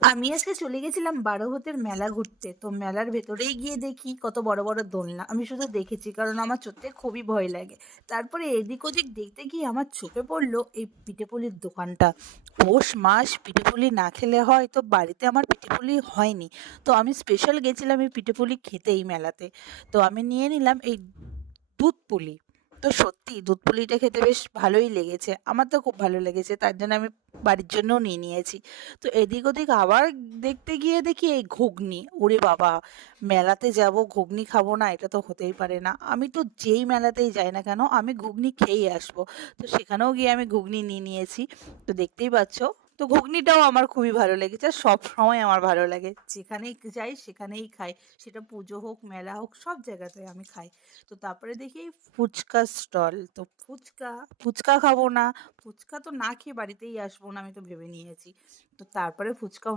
আমি আজকে চলে গেছিলাম বারোহতের মেলা ঘুরতে। তো মেলার ভেতরেই গিয়ে দেখি কত বড় বড় দোলনা। আমি শুধু দেখেছি, কারণ আমার চড়তে খুবই ভয় লাগে। তারপরে এদিক ওদিক দেখতে গিয়ে আমার চোখে পড়লো এই পিঠেপুলির দোকানটা। পৌষ মাস পিঠেপুলি না খেলে হয়, তো বাড়িতে আমার পিঠেপুলি হয়নি। তো আমি স্পেশাল গেছিলাম এই পিঠেপুলি খেতে এই মেলাতে। তো আমি নিয়ে নিলাম এই দুধ পুলি। তো সত্যি দুধ পুলিটা খেতে বেশ ভালোই লেগেছে, আমার তো খুব ভালো লেগেছে, তার জন্য আমি বাড়ির জন্যও নিয়ে নিয়েছি। তো এদিক ওদিক আবার দেখতে গিয়ে দেখি এই ঘুগনি, ওরে বাবা! মেলাতে যাব ঘুগনি খাবো না, এটা তো হতেই পারে না। আমি তো যেই মেলাতেই যাই না কেন আমি ঘুগনি খেয়েই আসবো। তো সেখানেও গিয়ে আমি ঘুগনি নিয়ে নিয়েছি। তো দেখতেই পাচ্ছ, তো ঘুগনিটাও আমার খুবই ভালো লেগেছে, আর সব সময় আমার ভালো লাগে, যেখানেই যাই সেখানেই খাই। সেটা পুজো হোক, মেলা হোক, সব জায়গাতে আমি খাই। তো তারপরে দেখি ফুচকা স্টল। তো ফুচকা, ফুচকা খাবো না, ফুচকা তো না খেয়ে বাড়িতেই আসবো না, আমি তো ভেবে নিয়েছি। তো তারপরে ফুচকাও